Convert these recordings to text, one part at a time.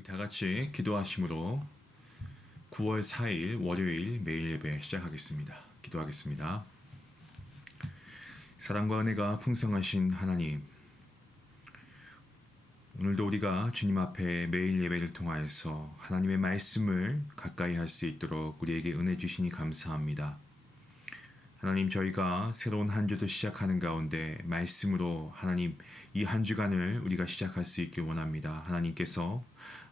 우리 다 같이 기도하심으로 9월 4일 월요일 매일 예배 시작하겠습니다. 기도하겠습니다. 사랑과 은혜가 풍성하신 하나님, 오늘도 우리가 주님 앞에 매일 예배를 통하여서 하나님의 말씀을 가까이 할 수 있도록 우리에게 은혜 주시니 감사합니다. 하나님, 저희가 새로운 한 주도 시작하는 가운데 말씀으로 하나님 이 한 주간을 우리가 시작할 수 있길 원합니다. 하나님께서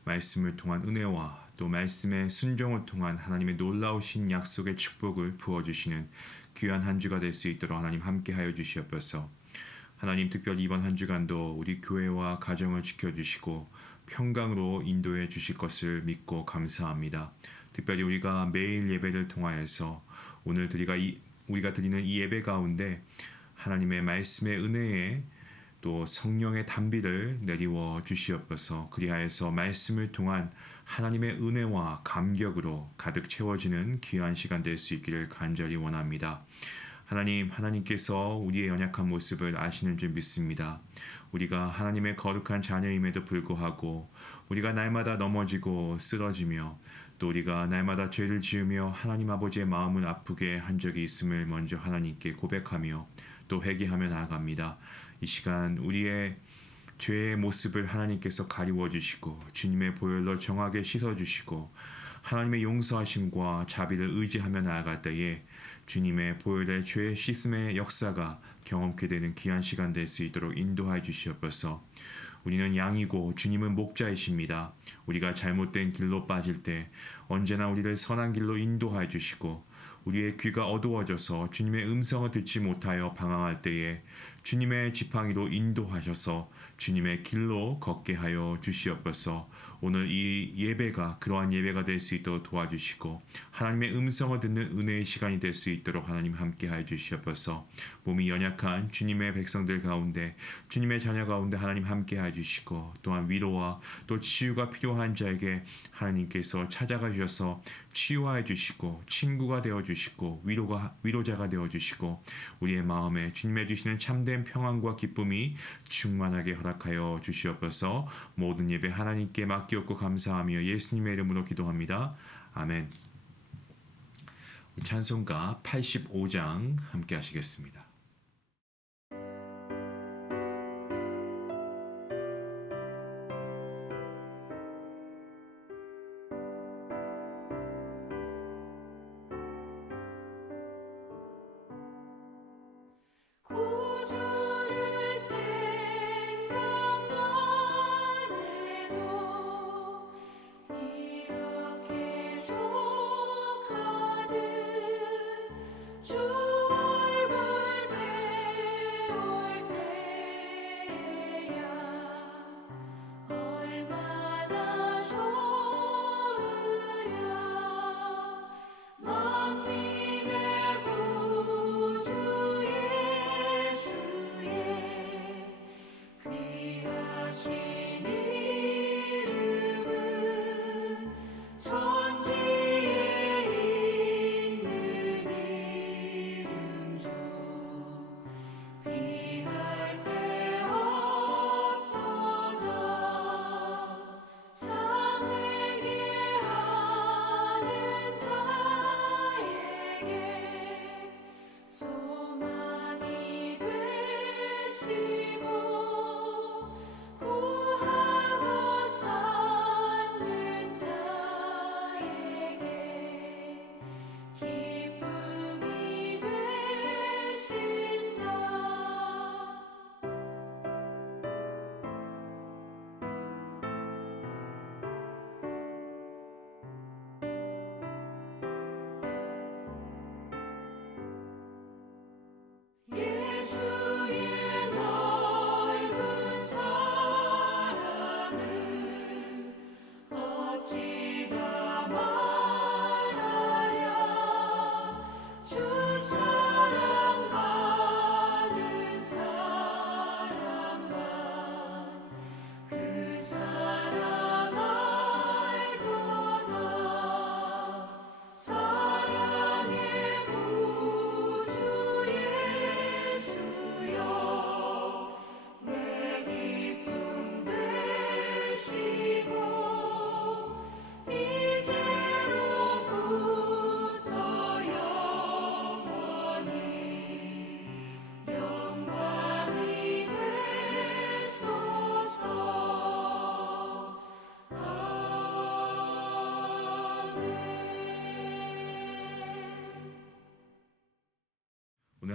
말씀을 통한 은혜와 또 말씀의 순종을 통한 하나님의 놀라우신 약속의 축복을 부어주시는 귀한 한 주가 될 수 있도록 하나님 함께하여 주시옵소서. 하나님, 특별히 이번 한 주간도 우리 교회와 가정을 지켜주시고 평강으로 인도해 주실 것을 믿고 감사합니다. 특별히 우리가 매일 예배를 통하여서 오늘 우리가 드리는 이 예배 가운데 하나님의 말씀의 은혜에 또 성령의 단비를 내리워 주시옵소서. 그리하여서 말씀을 통한 하나님의 은혜와 감격으로 가득 채워지는 귀한 시간 될 수 있기를 간절히 원합니다. 하나님께서 우리의 연약한 모습을 아시는 줄 믿습니다. 우리가 하나님의 거룩한 자녀임에도 불구하고 우리가 날마다 넘어지고 쓰러지며 또 우리가 날마다 죄를 지으며 하나님 아버지의 마음을 아프게 한 적이 있음을 먼저 하나님께 고백하며 또 회개하며 나아갑니다. 이 시간 우리의 죄의 모습을 하나님께서 가리워 주시고 주님의 보혈로 정하게 씻어 주시고 하나님의 용서하심과 자비를 의지하며 나아갈 때에 주님의 보혈의 죄 씻음의 역사가 경험케 되는 귀한 시간 될 수 있도록 인도하여 주시옵소서. 우리는 양이고 주님은 목자이십니다. 우리가 잘못된 길로 빠질 때 언제나 우리를 선한 길로 인도하여 주시고 우리의 귀가 어두워져서 주님의 음성을 듣지 못하여 방황할 때에 주님의 지팡이로 인도하셔서 주님의 길로 걷게 하여 주시옵소서. 오늘 이 예배가 그러한 예배가 될 수 있도록 도와주시고 하나님의 음성을 듣는 은혜의 시간이 될 수 있도록 하나님 함께 하여 주시옵소서. 몸이 연약한 주님의 백성들 가운데 주님의 자녀 가운데 하나님 함께 하여 주시고 또한 위로와 또 치유가 필요한 자에게 하나님께서 찾아가 주셔서 치유하여 주시고 친구가 되어 주시고 위로자가 되어 주시고 우리의 마음에 주님의 주시는 참된 평안과 기쁨이 충만하게 허락하여 주시옵소서. 모든 예배 하나님께 맡기옵고 감사하며 예수님의 이름으로 기도합니다. 아멘. 찬송가 85장 함께 하시겠습니다. 구주를 생각만 해도 이렇게 족하듯 주 얼굴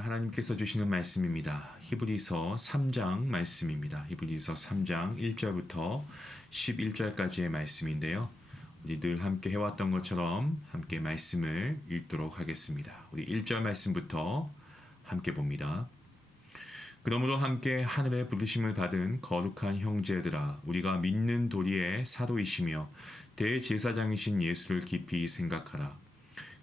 오늘 하나님께서 주시는 말씀입니다. 히브리서 3장 말씀입니다. 히브리서 3장 1절부터 11절까지의 말씀인데요. 우리 늘 함께 해왔던 것처럼 함께 말씀을 읽도록 하겠습니다. 우리 1절 말씀부터 함께 봅니다. 그러므로 함께 하늘의 부르심을 받은 거룩한 형제들아, 우리가 믿는 도리의 사도이시며 대제사장이신 예수를 깊이 생각하라.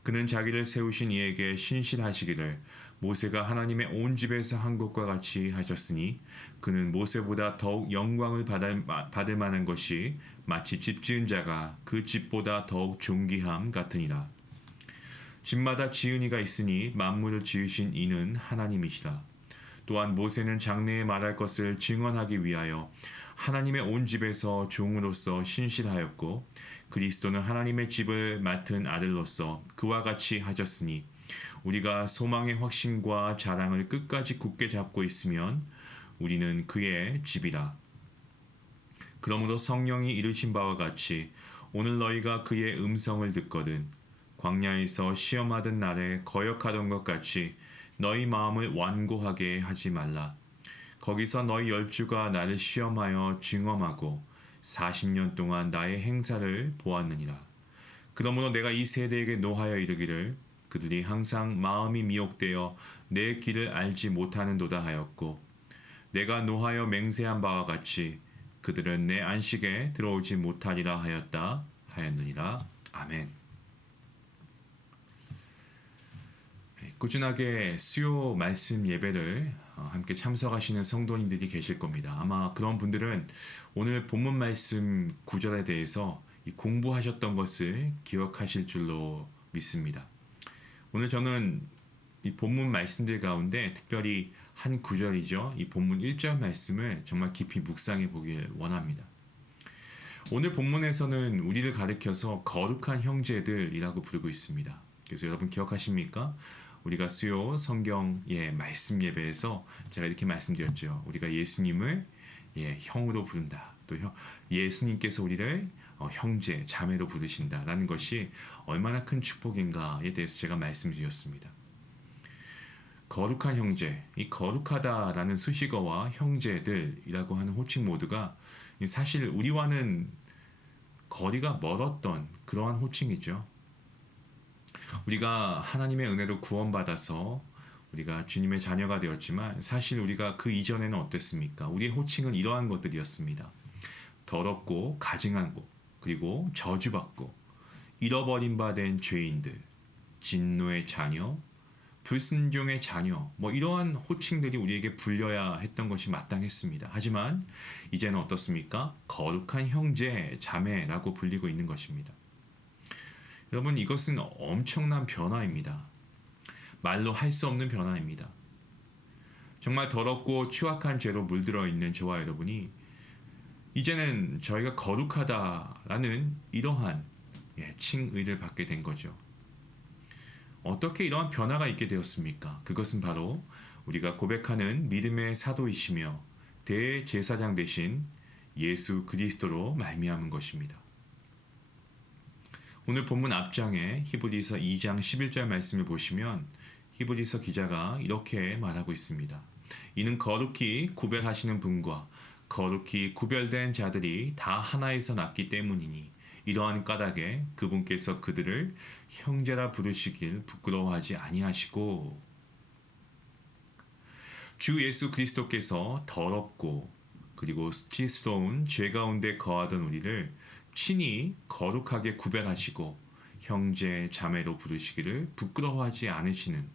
그는 자기를 세우신 이에게 신실하시기를 모세가 하나님의 온 집에서 한 것과 같이 하셨으니 그는 모세보다 더욱 영광을 받을 만한 것이 마치 집 지은 자가 그 집보다 더욱 존귀함 같으니라. 집마다 지은 이가 있으니 만물을 지으신 이는 하나님이시라. 또한 모세는 장래에 말할 것을 증언하기 위하여 하나님의 온 집에서 종으로서 신실하였고 그리스도는 하나님의 집을 맡은 아들로서 그와 같이 하셨으니 우리가 소망의 확신과 자랑을 끝까지 굳게 잡고 있으면 우리는 그의 집이라. 그러므로 성령이 이르신 바와 같이 오늘 너희가 그의 음성을 듣거든 광야에서 시험하던 날에 거역하던 것 같이 너희 마음을 완고하게 하지 말라. 거기서 너희 열주가 나를 시험하여 증언하고 40년 동안 나의 행사를 보았느니라. 그러므로 내가 이 세대에게 노하여 이르기를 그들이 항상 마음이 미혹되어 내 길을 알지 못하는도다 하였고 내가 노하여 맹세한 바와 같이 그들은 내 안식에 들어오지 못하리라 하였느니라. 아멘. 꾸준하게 수요 말씀 예배를 함께 참석하시는 성도님들이 계실 겁니다. 아마 그런 분들은 오늘 본문 말씀 구절에 대해서 공부하셨던 것을 기억하실 줄로 믿습니다. 오늘 저는 이 본문 말씀들 가운데 특별히 한 구절이죠. 이 본문 1절 말씀을 정말 깊이 묵상해 보길 원합니다. 오늘 본문에서는 우리를 가리켜서 거룩한 형제들이라고 부르고 있습니다. 그래서 여러분 기억하십니까? 우리가 수요 성경의 말씀 예배에서 제가 이렇게 말씀드렸죠. 우리가 예수님을 형으로 부른다. 또 예수님께서 우리를 형제, 자매로 부르신다라는 것이 얼마나 큰 축복인가에 대해서 제가 말씀드렸습니다. 거룩한 형제, 이 거룩하다라는 수식어와 형제들이라고 하는 호칭 모두가 사실 우리와는 거리가 멀었던 그러한 호칭이죠. 우리가 하나님의 은혜로 구원받아서 우리가 주님의 자녀가 되었지만 사실 우리가 그 이전에는 어땠습니까? 우리의 호칭은 이러한 것들이었습니다. 더럽고 가증한 곳, 그리고 저주받고 잃어버린 바 된 죄인들, 진노의 자녀, 불순종의 자녀, 이러한 호칭들이 우리에게 불려야 했던 것이 마땅했습니다. 하지만 이제는 어떻습니까? 거룩한 형제, 자매라고 불리고 있는 것입니다. 여러분, 이것은 엄청난 변화입니다. 말로 할 수 없는 변화입니다. 정말 더럽고 추악한 죄로 물들어 있는 저와 여러분이 이제는 저희가 거룩하다라는 이러한 칭의를 받게 된 거죠. 어떻게 이러한 변화가 있게 되었습니까? 그것은 바로 우리가 고백하는 믿음의 사도이시며 대제사장 되신 예수 그리스도로 말미암은 것입니다. 오늘 본문 앞장에 히브리서 2장 11절 말씀을 보시면 히브리서 기자가 이렇게 말하고 있습니다. 이는 거룩히 구별하시는 분과 거룩히 구별된 자들이 다 하나에서 났기 때문이니 이러한 까닭에 그분께서 그들을 형제라 부르시길 부끄러워하지 아니하시고 주 예수 그리스도께서 더럽고 그리고 수치스러운 죄 가운데 거하던 우리를 친히 거룩하게 구별하시고 형제 자매로 부르시기를 부끄러워하지 않으시는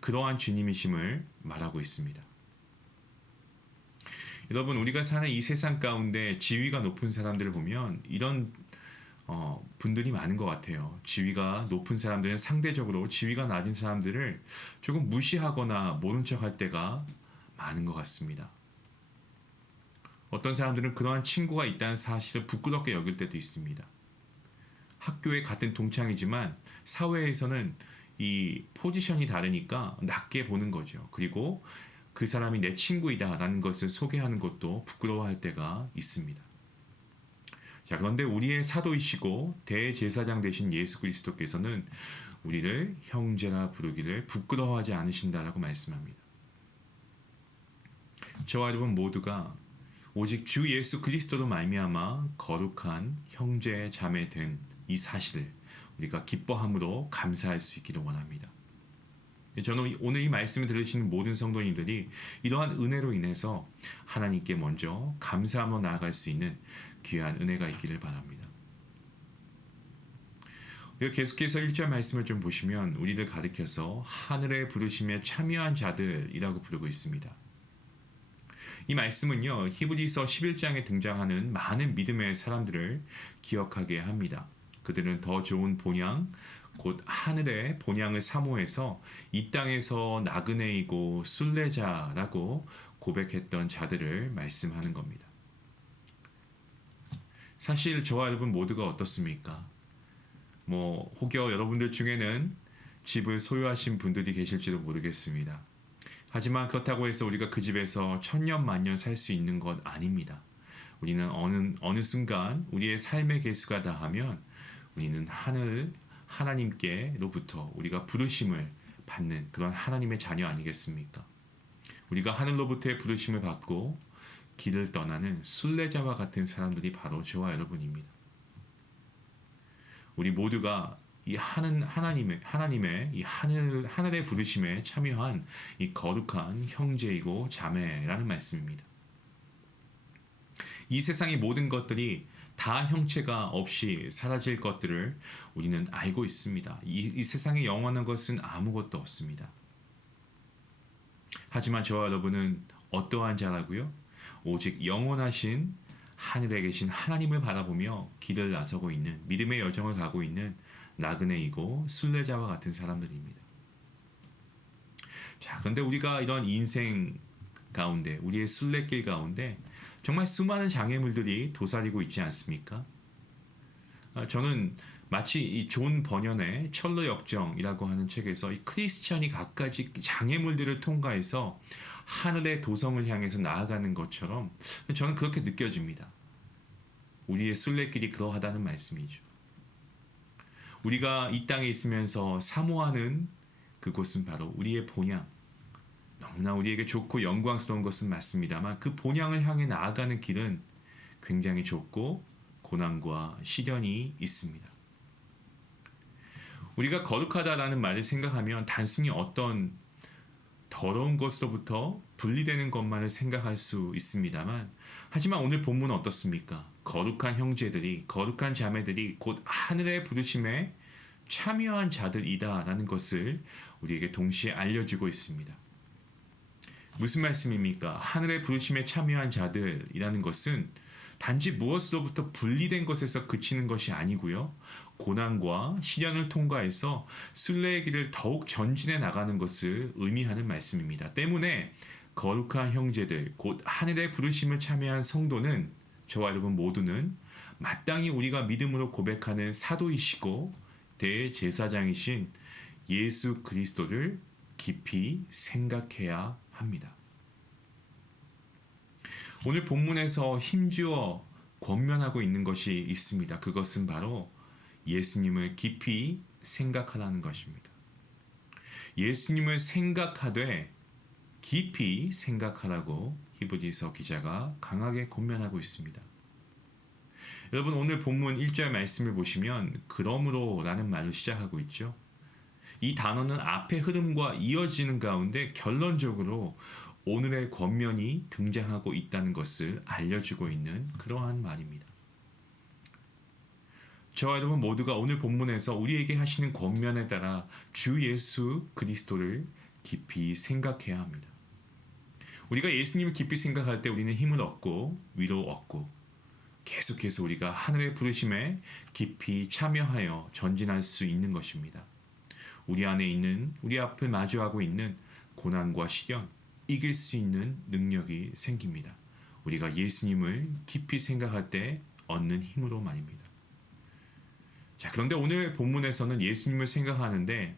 그러한 주님이심을 말하고 있습니다. 여러분, 우리가 사는 이 세상 가운데 지위가 높은 사람들을 보면 이런 분들이 많은 것 같아요. 지위가 높은 사람들은 상대적으로 지위가 낮은 사람들을 조금 무시하거나 모른 척할 때가 많은 것 같습니다. 어떤 사람들은 그러한 친구가 있다는 사실을 부끄럽게 여길 때도 있습니다. 학교에 같은 동창이지만 사회에서는 이 포지션이 다르니까 낮게 보는 거죠. 그리고 그 사람이 내 친구이다라는 것을 소개하는 것도 부끄러워할 때가 있습니다. 자, 그런데 우리의 사도이시고 대제사장 되신 예수 그리스도께서는 우리를 형제라 부르기를 부끄러워하지 않으신다라고 말씀합니다. 저와 여러분 모두가 오직 주 예수 그리스도로 말미암아 거룩한 형제 자매 된 이 사실을 우리가 기뻐함으로 감사할 수 있기를 원합니다. 저는 오늘 이 말씀을 들으시는 모든 성도님들이 이러한 은혜로 인해서 하나님께 먼저 감사함으로 나아갈 수 있는 귀한 은혜가 있기를 바랍니다. 우리가 계속해서 1절 말씀을 좀 보시면 우리를 가리켜서 하늘의 부르심에 참여한 자들이라고 부르고 있습니다. 이 말씀은요, 히브리서 11장에 등장하는 많은 믿음의 사람들을 기억하게 합니다. 그들은 더 좋은 본향, 곧 하늘의 본향을 사모해서 이 땅에서 나그네이고 순례자라고 고백했던 자들을 말씀하는 겁니다. 사실 저와 여러분 모두가 어떻습니까? 혹여 여러분들 중에는 집을 소유하신 분들이 계실지도 모르겠습니다. 하지만 그렇다고 해서 우리가 그 집에서 천년 만년 살 수 있는 것 아닙니다. 우리는 어느 순간 우리의 삶의 개수가 다하면 우리는 하나님께로부터 우리가 부르심을 받는 그런 하나님의 자녀 아니겠습니까? 우리가 하늘로부터의 부르심을 받고 길을 떠나는 순례자와 같은 사람들이 바로 저와 여러분입니다. 우리 모두가 이 하나님의 이 하늘의 부르심에 참여한 이 거룩한 형제이고 자매라는 말씀입니다. 이 세상의 모든 것들이 다 형체가 없이 사라질 것들을 우리는 알고 있습니다. 이 세상에 영원한 것은 아무것도 없습니다. 하지만 저와 여러분은 어떠한 자라고요? 오직 영원하신 하늘에 계신 하나님을 바라보며 길을 나서고 있는 믿음의 여정을 가고 있는 나그네이고 순례자와 같은 사람들입니다. 자, 그런데 우리가 이런 인생 가운데 우리의 순례길 가운데 정말 수많은 장애물들이 도사리고 있지 않습니까? 저는 마치 이 존 버년의 철로 역정이라고 하는 책에서 이 크리스천이 갖가지 장애물들을 통과해서 하늘의 도성을 향해서 나아가는 것처럼 저는 그렇게 느껴집니다. 우리의 순례길이 그러하다는 말씀이죠. 우리가 이 땅에 있으면서 사모하는 그곳은 바로 우리의 본향, 너무나 우리에게 좋고 영광스러운 것은 맞습니다만 그 본향을 향해 나아가는 길은 굉장히 좁고 고난과 시련이 있습니다. 우리가 거룩하다라는 말을 생각하면 단순히 어떤 더러운 것으로부터 분리되는 것만을 생각할 수 있습니다만, 하지만 오늘 본문은 어떻습니까? 거룩한 형제들이, 거룩한 자매들이 곧 하늘의 부르심에 참여한 자들이다라는 것을 우리에게 동시에 알려주고 있습니다. 무슨 말씀입니까? 하늘의 부르심에 참여한 자들이라는 것은 단지 무엇으로부터 분리된 것에서 그치는 것이 아니고요. 고난과 시련을 통과해서 순례의 길을 더욱 전진해 나가는 것을 의미하는 말씀입니다. 때문에 거룩한 형제들, 곧 하늘의 부르심을 참여한 성도는 저와 여러분 모두는 마땅히 우리가 믿음으로 고백하는 사도이시고 대제사장이신 예수 그리스도를 깊이 생각해야 합니다. 오늘 본문에서 힘주어 권면하고 있는 것이 있습니다. 그것은 바로 예수님을 깊이 생각하라는 것입니다. 예수님을 생각하되 깊이 생각하라고 히브리서 기자가 강하게 권면하고 있습니다. 여러분, 오늘 본문 1절 말씀을 보시면 그러므로 라는 말로 시작하고 있죠. 이 단어는 앞의 흐름과 이어지는 가운데 결론적으로 오늘의 권면이 등장하고 있다는 것을 알려주고 있는 그러한 말입니다. 저와 여러분 모두가 오늘 본문에서 우리에게 하시는 권면에 따라 주 예수 그리스도를 깊이 생각해야 합니다. 우리가 예수님을 깊이 생각할 때 우리는 힘을 얻고 위로 얻고 계속해서 우리가 하늘의 부르심에 깊이 참여하여 전진할 수 있는 것입니다. 우리 안에 있는, 우리 앞을 마주하고 있는 고난과 시련, 이길 수 있는 능력이 생깁니다. 우리가 예수님을 깊이 생각할 때 얻는 힘으로 말입니다. 자, 그런데 오늘 본문에서는 예수님을 생각하는데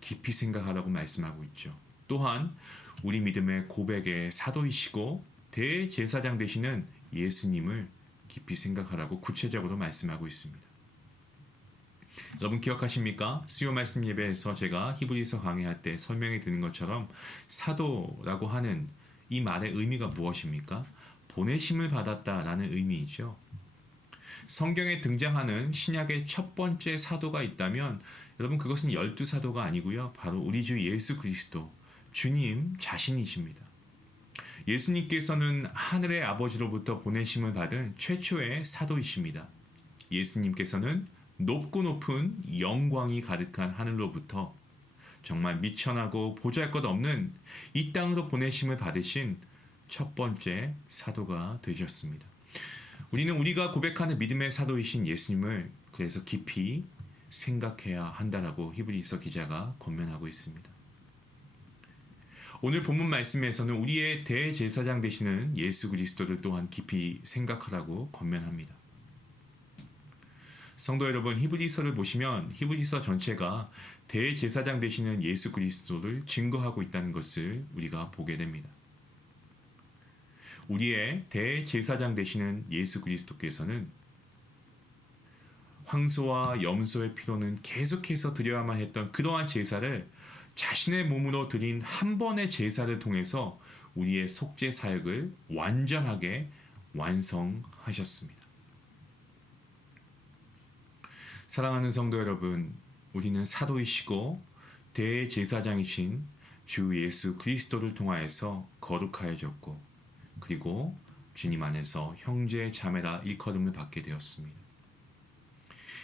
깊이 생각하라고 말씀하고 있죠. 또한 우리 믿음의 고백의 사도이시고 대제사장 되시는 예수님을 깊이 생각하라고 구체적으로 말씀하고 있습니다. 여러분 기억하십니까? 수요 말씀 예배에서 제가 히브리서 강의할 때 설명해 드린 것처럼 사도라고 하는 이 말의 의미가 무엇입니까? 보내심을 받았다라는 의미이죠. 성경에 등장하는 신약의 첫 번째 사도가 있다면 여러분 그것은 12사도가 아니고요. 바로 우리 주 예수 그리스도 주님 자신이십니다. 예수님께서는 하늘의 아버지로부터 보내심을 받은 최초의 사도이십니다. 예수님께서는 높고 높은 영광이 가득한 하늘로부터 정말 미천하고 보잘것없는 이 땅으로 보내심을 받으신 첫 번째 사도가 되셨습니다. 우리는 우리가 고백하는 믿음의 사도이신 예수님을 그래서 깊이 생각해야 한다라고 히브리서 기자가 권면하고 있습니다. 오늘 본문 말씀에서는 우리의 대제사장 되시는 예수 그리스도를 또한 깊이 생각하라고 권면합니다. 성도 여러분, 히브리서를 보시면 히브리서 전체가 대제사장 되시는 예수 그리스도를 증거하고 있다는 것을 우리가 보게 됩니다. 우리의 대제사장 되시는 예수 그리스도께서는 황소와 염소의 피로는 계속해서 드려야만 했던 그러한 제사를 자신의 몸으로 드린 한 번의 제사를 통해서 우리의 속죄 사역을 완전하게 완성하셨습니다. 사랑하는 성도 여러분, 우리는 사도이시고 대제사장이신 주 예수 그리스도를 통하여서 거룩하여졌고 그리고 주님 안에서 형제 자매라 일컬음을 받게 되었습니다.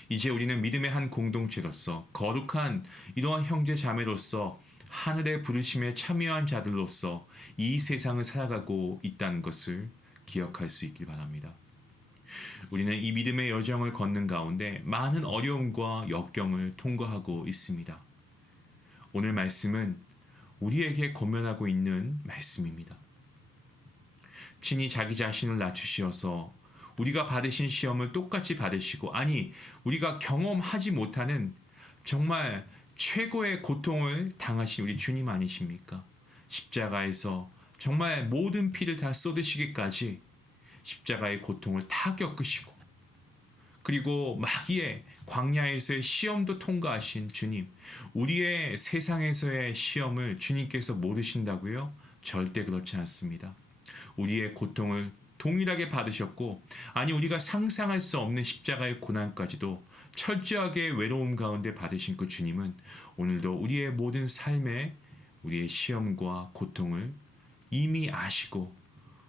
이제 우리는 믿음의 한 공동체로서 거룩한 이러한 형제 자매로서 하늘의 부르심에 참여한 자들로서 이 세상을 살아가고 있다는 것을 기억할 수 있길 바랍니다. 우리는 이 믿음의 여정을 걷는 가운데 많은 어려움과 역경을 통과하고 있습니다. 오늘 말씀은 우리에게 권면하고 있는 말씀입니다. 친히 자기 자신을 낮추시어서 우리가 받으신 시험을 똑같이 받으시고 아니 우리가 경험하지 못하는 정말 최고의 고통을 당하신 우리 주님 아니십니까? 십자가에서 정말 모든 피를 다 쏟으시기까지 십자가의 고통을 다 겪으시고 그리고 마귀의 광야에서의 시험도 통과하신 주님, 우리의 세상에서의 시험을 주님께서 모르신다고요? 절대 그렇지 않습니다. 우리의 고통을 동일하게 받으셨고 아니 우리가 상상할 수 없는 십자가의 고난까지도 철저하게 외로움 가운데 받으신 그 주님은 오늘도 우리의 모든 삶에 우리의 시험과 고통을 이미 아시고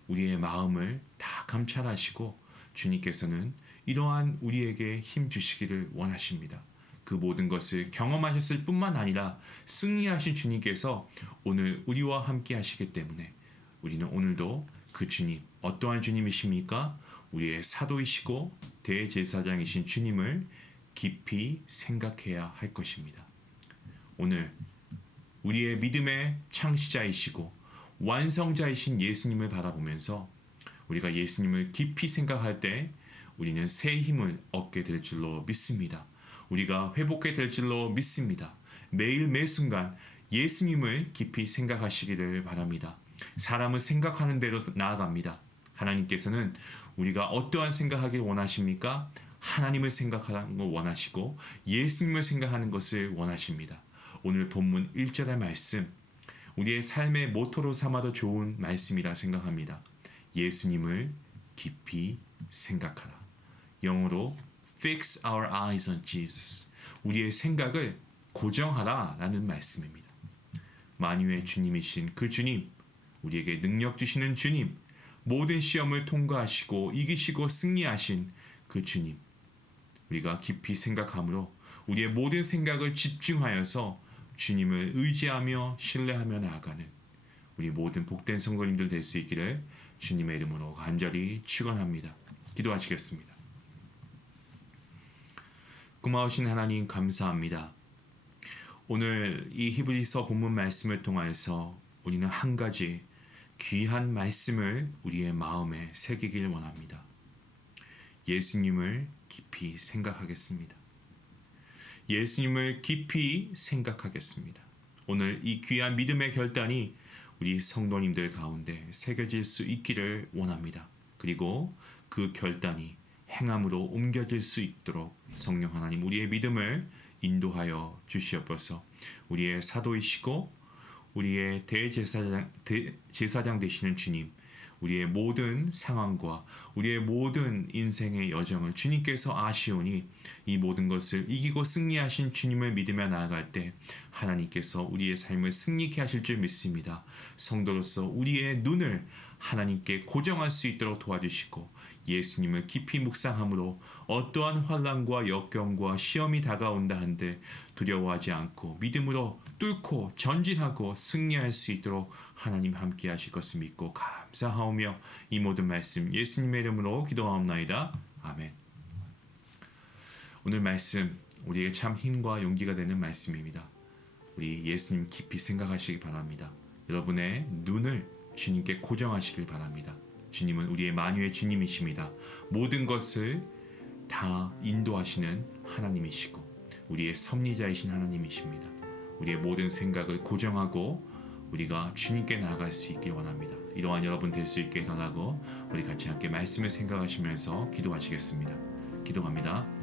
우리의 마음을 다 감찰하시고 주님께서는 이러한 우리에게 힘 주시기를 원하십니다. 그 모든 것을 경험하셨을 뿐만 아니라 승리하신 주님께서 오늘 우리와 함께 하시기 때문에 우리는 오늘도 그 주님, 어떠한 주님이십니까? 우리의 사도이시고 대제사장이신 주님을 깊이 생각해야 할 것입니다. 오늘 우리의 믿음의 창시자이시고 완성자이신 예수님을 바라보면서 우리가 예수님을 깊이 생각할 때 우리는 새 힘을 얻게 될 줄로 믿습니다. 우리가 회복게 될 줄로 믿습니다. 매일 매 순간 예수님을 깊이 생각하시기를 바랍니다. 사람을 생각하는 대로 나아갑니다. 하나님께서는 우리가 어떠한 생각하길 원하십니까? 하나님을 생각하는 걸 원하시고 예수님을 생각하는 것을 원하십니다. 오늘 본문 1절의 말씀 우리의 삶의 모토로 삼아도 좋은 말씀이라 생각합니다. 예수님을 깊이 생각하라. 영어로 Fix our eyes on Jesus. 우리의 생각을 고정하라 라는 말씀입니다. 만유의 주님이신 그 주님, 우리에게 능력 주시는 주님, 모든 시험을 통과하시고 이기시고 승리하신 그 주님, 우리가 깊이 생각함으로 우리의 모든 생각을 집중하여서 주님을 의지하며 신뢰하며 나아가는 우리 모든 복된 성도님들 될 수 있기를 주님의 이름으로 간절히 축원합니다. 기도하시겠습니다. 고마우신 하나님 감사합니다. 오늘 이 히브리서 본문 말씀을 통하여서 우리는 한 가지 귀한 말씀을 우리의 마음에 새기길 원합니다. 예수님을 깊이 생각하겠습니다. 예수님을 깊이 생각하겠습니다. 오늘 이 귀한 믿음의 결단이 우리 성도님들 가운데 새겨질 수 있기를 원합니다. 그리고 그 결단이 행함으로 옮겨질 수 있도록 성령 하나님 우리의 믿음을 인도하여 주시옵소서. 우리의 사도이시고 우리의 대제사장 되시는 주님, 우리의 모든 상황과 우리의 모든 인생의 여정을 주님께서 아시오니 이 모든 것을 이기고 승리하신 주님을 믿으며 나아갈 때 하나님께서 우리의 삶을 승리케 하실 줄 믿습니다. 성도로서 우리의 눈을 하나님께 고정할 수 있도록 도와주시고 예수님을 깊이 묵상함으로 어떠한 환난과 역경과 시험이 다가온다 한들 두려워하지 않고 믿음으로 뚫고 전진하고 승리할 수 있도록 하나님 함께 하실 것을 믿고 감사하오며 이 모든 말씀 예수님의 이름으로 기도하옵나이다. 아멘. 오늘 말씀 우리에게 참 힘과 용기가 되는 말씀입니다. 우리 예수님 깊이 생각하시기 바랍니다. 여러분의 눈을 주님께 고정하시길 바랍니다. 주님은 우리의 만유의 주님이십니다. 모든 것을 다 인도하시는 하나님이시고 우리의 섭리자이신 하나님이십니다. 우리의 모든 생각을 고정하고 우리가 주님께 나아갈 수 있길 원합니다. 이러한 여러분 될 수 있게 해달라고 우리 같이 함께 말씀을 생각하시면서 기도하시겠습니다. 기도합니다.